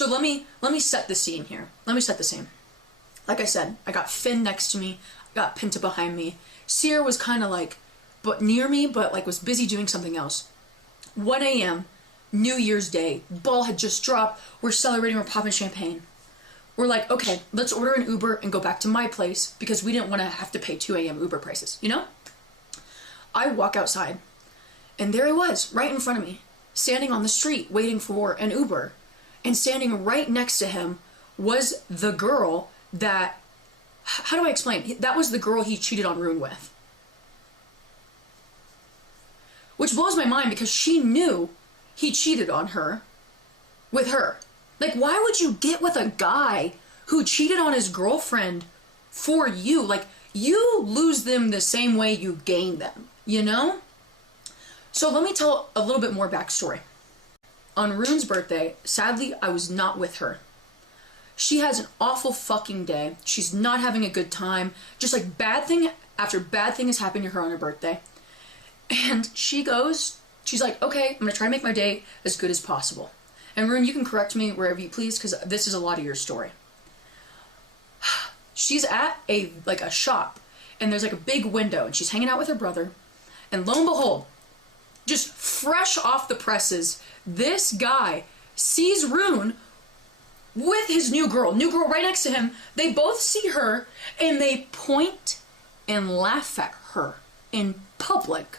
So let me set the scene here. Let me set the scene. Like I said, I got Finn next to me, I got Pinta behind me. Sierra was kind of like, but near me, but like was busy doing something else. 1 a.m., New Year's Day, ball had just dropped, we're celebrating, we're popping champagne. We're like, okay, let's order an Uber and go back to my place because we didn't want to have to pay 2 a.m. Uber prices, you know? I walk outside, and there he was, right in front of me, standing on the street waiting for an Uber. And standing right next to him was the girl that, how do I explain? That was the girl he cheated on Rune with. Which blows my mind because she knew he cheated on her with her. Like, why would you get with a guy who cheated on his girlfriend for you? Like, you lose them the same way you gain them, you know? So let me tell a little bit more backstory. On Rune's birthday, sadly, I was not with her. She has an awful fucking day. She's not having a good time. Just like bad thing after bad thing has happened to her on her birthday. And she's like, okay, I'm gonna try to make my day as good as possible. And Rune, you can correct me wherever you please, because this is a lot of your story. She's at a shop, and there's like a big window, and she's hanging out with her brother, and lo and behold, just fresh off the presses, this guy sees Rune with his new girl right next to him. They both see her, and they point and laugh at her in public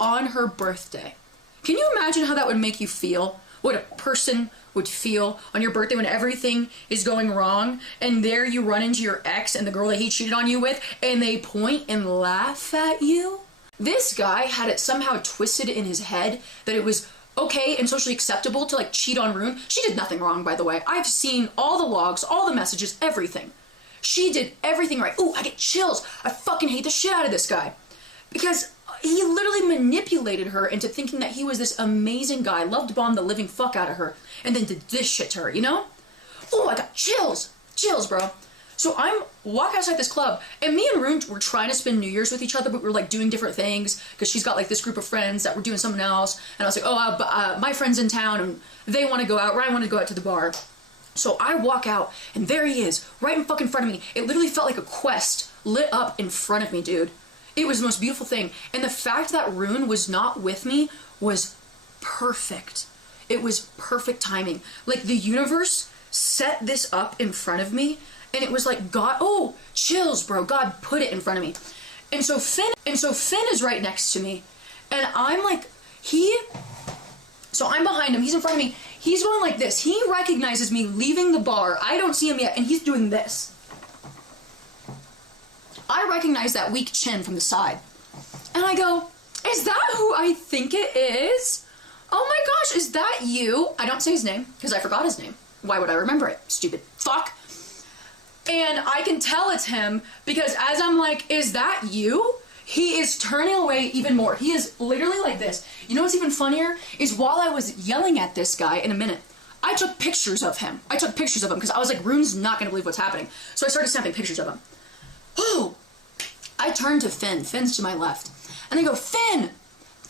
on her birthday. Can you imagine how that would make you feel? What a person would feel on your birthday when everything is going wrong, and there you run into your ex and the girl that he cheated on you with, and they point and laugh at you? This guy had it somehow twisted in his head that it was okay and socially acceptable to like cheat on Rune. She did nothing wrong, by the way. I've seen all the logs, all the messages, everything. She did everything right. Ooh, I get chills. I fucking hate the shit out of this guy. Because he literally manipulated her into thinking that he was this amazing guy, loved bomb the living fuck out of her, and then did this shit to her, you know? Ooh, I got chills. Chills, bro. So I'm walking outside this club, and me and Rune were trying to spend New Year's with each other, but we were like doing different things because she's got like this group of friends that were doing something else. And I was like, oh, my friend's in town and they want to go out. Ryan wanted to go out to the bar. So I walk out, and there he is, right in fucking front of me. It literally felt like a quest lit up in front of me, dude. It was the most beautiful thing. And the fact that Rune was not with me was perfect. It was perfect timing. Like the universe set this up in front of me. And it was like, God, oh, chills, bro. God put it in front of me. And so Finn is right next to me. And I'm like, so I'm behind him. He's in front of me. He's going like this. He recognizes me leaving the bar. I don't see him yet. And he's doing this. I recognize that weak chin from the side. And I go, is that who I think it is? Oh my gosh, is that you? I don't say his name because I forgot his name. Why would I remember it? Stupid fuck. And I can tell it's him because as I'm like, is that you? He is turning away even more. He is literally like this. You know what's even funnier? Is while I was yelling at this guy in a minute, I took pictures of him. Because I was like, Rune's not going to believe what's happening. So I started snapping pictures of him. Oh! I turned to Finn. Finn's to my left. And I go, Finn!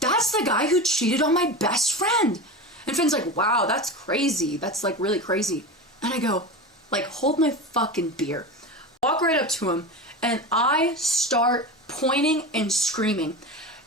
That's the guy who cheated on my best friend! And Finn's like, wow, that's crazy. That's like really crazy. And I go, like, hold my fucking beer. Walk right up to him, and I start pointing and screaming,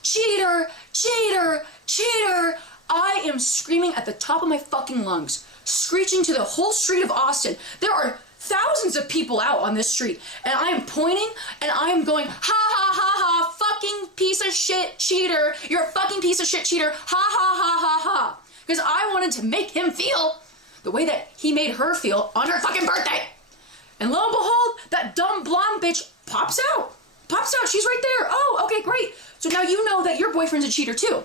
cheater, cheater, cheater. I am screaming at the top of my fucking lungs, screeching to the whole street of Austin. There are thousands of people out on this street, and I am pointing, and I am going, ha ha ha ha, fucking piece of shit cheater. You're a fucking piece of shit cheater. Ha ha ha ha ha. Because I wanted to make him feel the way that he made her feel on her fucking birthday. And lo and behold, that dumb blonde bitch pops out. She's right there. Oh, okay, great. So now you know that your boyfriend's a cheater too.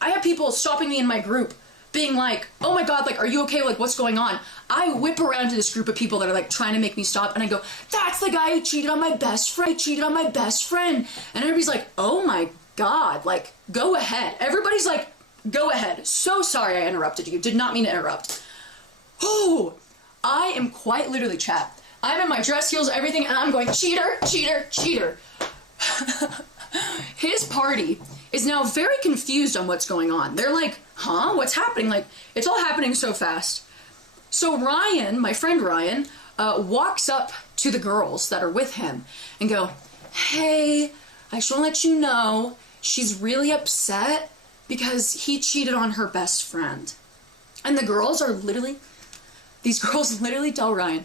I have people stopping me in my group being like, oh my God, like, are you okay? Like, what's going on? I whip around to this group of people that are like trying to make me stop, and I go, that's the guy who cheated on my best friend. And everybody's like, oh my God, like, go ahead. Everybody's like, go ahead. So sorry I interrupted you. Did not mean to interrupt. Oh, I am quite literally chapped. I'm in my dress heels, everything, and I'm going, cheater, cheater, cheater. His party is now very confused on what's going on. They're like, huh? What's happening? Like, it's all happening so fast. So Ryan, my friend Ryan, walks up to the girls that are with him and go, hey, I just want to let you know she's really upset because he cheated on her best friend. And the girls are literally, these girls literally tell Ryan,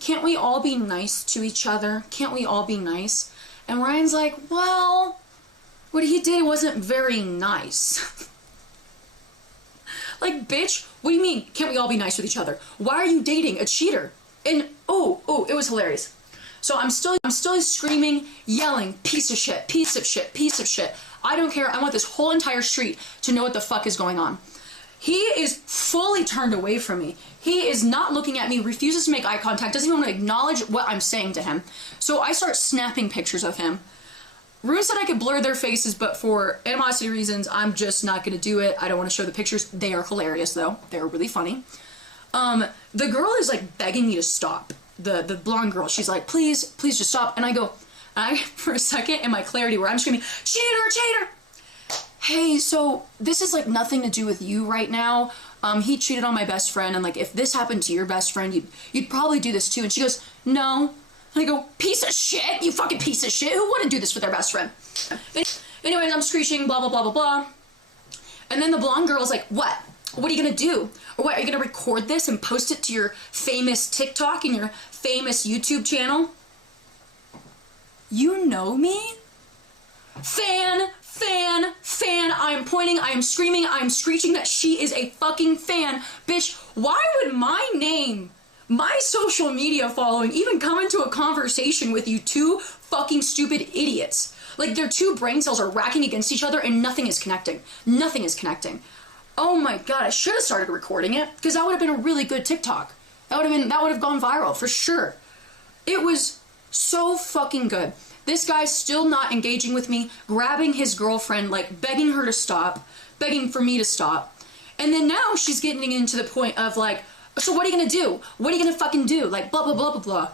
can't we all be nice to each other? Can't we all be nice? And Ryan's like, well, what he did wasn't very nice. Like, bitch, what do you mean, can't we all be nice with each other? Why are you dating a cheater? And, oh, it was hilarious. So I'm still screaming, yelling, piece of shit, piece of shit, piece of shit. I don't care, I want this whole entire street to know what the fuck is going on. He is fully turned away from me. He is not looking at me, refuses to make eye contact, doesn't even want to acknowledge what I'm saying to him. So I start snapping pictures of him. Rune said I could blur their faces, but for animosity reasons, I'm just not going to do it. I don't want to show the pictures. They are hilarious, though. They're really funny. The girl is, like, begging me to stop. The blonde girl. She's like, please just stop. And I go, for a second, in my clarity, where I'm screaming, cheater, cheater! Hey, so this is, like, nothing to do with you right now. He cheated on my best friend, and, like, if this happened to your best friend, you'd probably do this, too. And she goes, no. And I go, piece of shit, you fucking piece of shit. Who wouldn't do this with their best friend? Anyways, I'm screeching, blah, blah, blah, blah, blah. And then the blonde girl's like, what? What are you gonna do? Or what, are you gonna record this and post it to your famous TikTok and your famous YouTube channel? You know me? Fan, I'm pointing, I am screaming, I am screeching that she is a fucking fan. Bitch, why would my name, my social media following even come into a conversation with you two fucking stupid idiots? Like, their two brain cells are racking against each other and nothing is connecting. Nothing is connecting. Oh my god, I should have started recording it, because that would have been a really good TikTok. That would have gone viral, for sure. It was so fucking good. This guy's still not engaging with me, grabbing his girlfriend, like, begging her to stop, begging for me to stop. And then now she's getting into the point of, like, so what are you gonna do? What are you gonna fucking do? Like, blah, blah, blah, blah, blah.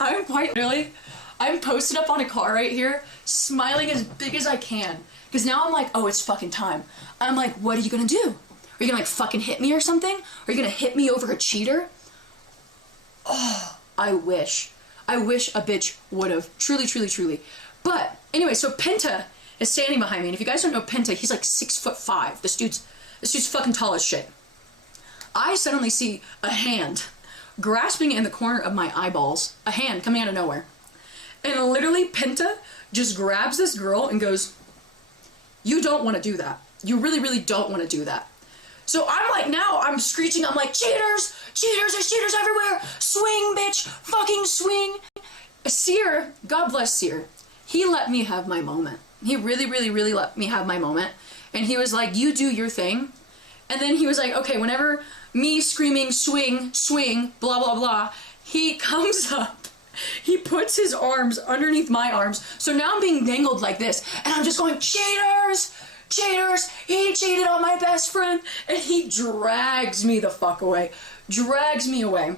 I'm quite really, I'm posted up on a car right here, smiling as big as I can. Because now I'm like, oh, it's fucking time. I'm like, what are you gonna do? Are you gonna, like, fucking hit me or something? Are you gonna hit me over a cheater? Oh, I wish. I wish a bitch would have. Truly, truly, truly. But, anyway, so Penta is standing behind me. And if you guys don't know Penta, he's like 6'5". This dude's fucking tall as shit. I suddenly see a hand grasping in the corner of my eyeballs. A hand coming out of nowhere. And literally, Penta just grabs this girl and goes, you don't want to do that. You really, really don't want to do that. So I'm like, now I'm screeching, I'm like, cheaters! Cheaters! There's cheaters everywhere! Swing, bitch! Fucking swing! Seer, God bless Seer, he let me have my moment. He really, really, really let me have my moment. And he was like, you do your thing. And then he was like, okay, whenever me screaming, swing, swing, blah, blah, blah, he comes up. He puts his arms underneath my arms. So now I'm being dangled like this. And I'm just going, cheaters! Cheaters! He cheated on my best friend! And he drags me the fuck away. Drags me away.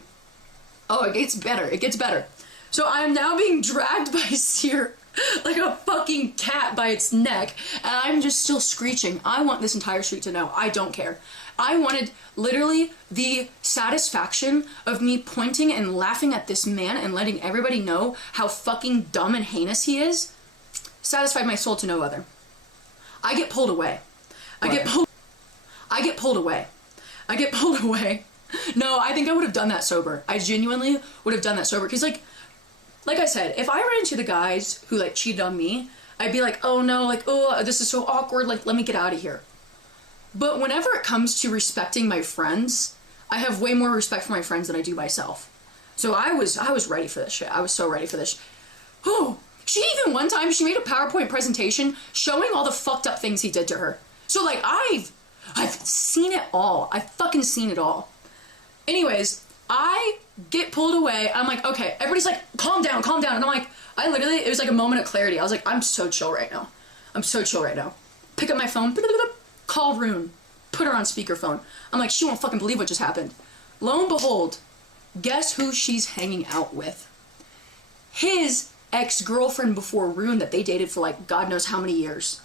Oh, it gets better. It gets better. So I'm now being dragged by Seer like a fucking cat by its neck. And I'm just still screeching. I want this entire street to know. I don't care. I wanted literally the satisfaction of me pointing and laughing at this man and letting everybody know how fucking dumb and heinous he is. Satisfied my soul to no other. I get pulled away. I get pulled away. I get pulled away. No, I think I would have done that sober. I genuinely would have done that sober. Because, like I said, if I ran into the guys who, like, cheated on me, I'd be like, oh no, like, oh, this is so awkward, like, let me get out of here. But whenever it comes to respecting my friends, I have way more respect for my friends than I do myself. So I was ready for this shit. I was so ready for this. Oh, she even one time, she made a PowerPoint presentation showing all the fucked up things he did to her. So, like, I've seen it all. I've fucking seen it all. Anyways, I get pulled away. I'm like, okay, everybody's like, calm down, calm down. And I'm like, it was like a moment of clarity. I was like, I'm so chill right now. I'm so chill right now. Pick up my phone, call Rune, put her on speakerphone. I'm like, she won't fucking believe what just happened. Lo and behold, guess who she's hanging out with? His ex-girlfriend before Rune that they dated for, like, God knows how many years.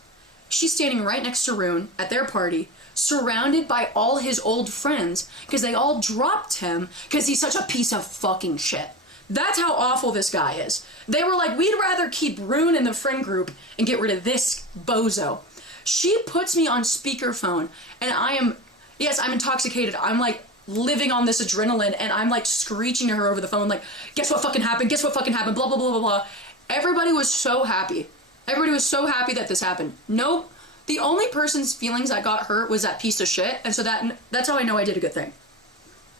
She's standing right next to Rune at their party, surrounded by all his old friends, because they all dropped him because he's such a piece of fucking shit. That's how awful this guy is. They were like, we'd rather keep Rune in the friend group and get rid of this bozo. She puts me on speakerphone, and I'm intoxicated. I'm like living on this adrenaline, and I'm like screeching to her over the phone, like, guess what fucking happened? Guess what fucking happened? Blah, blah, blah, blah, blah. Everybody was so happy. Everybody was so happy that this happened. Nope. The only person's feelings that got hurt was that piece of shit, and so that's how I know I did a good thing.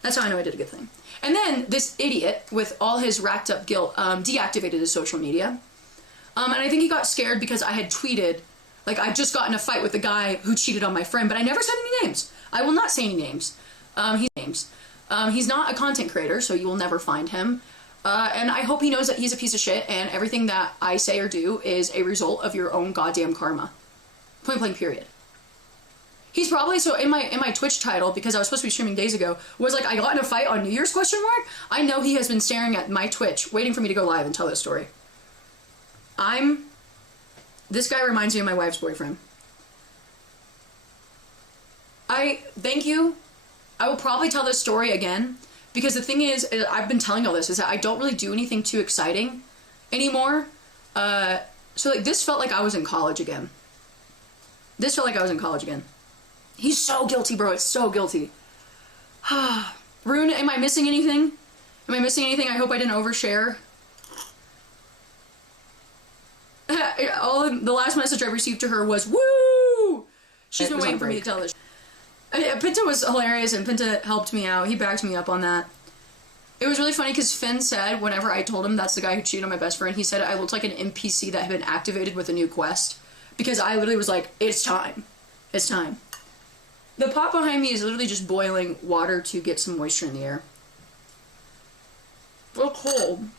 That's how I know I did a good thing. And then this idiot, with all his racked up guilt, deactivated his social media. And I think he got scared because I had tweeted, like, I just got in a fight with the guy who cheated on my friend, but I never said any names. I will not say any names. He's not a content creator, so you will never find him. And I hope he knows that he's a piece of shit, and everything that I say or do is a result of your own goddamn karma. Point blank, period. He's probably, so in my Twitch title, because I was supposed to be streaming days ago, was like, I got in a fight on New Year's, question mark? I know he has been staring at my Twitch, waiting for me to go live and tell this story. This guy reminds me of my wife's boyfriend. Thank you. I will probably tell this story again, because the thing is, I've been telling all this, is that I don't really do anything too exciting anymore. So like, this felt like I was in college again. He's so guilty, bro. It's so guilty. Rune, am I missing anything? I hope I didn't overshare. The last message I received to her was, woo! She's been waiting for me to tell this. Pinta was hilarious, and Pinta helped me out. He backed me up on that. It was really funny because Finn said, whenever I told him that's the guy who cheated on my best friend, he said I looked like an NPC that had been activated with a new quest. Because I literally was like, it's time. It's time. The pot behind me is literally just boiling water to get some moisture in the air. Real cold.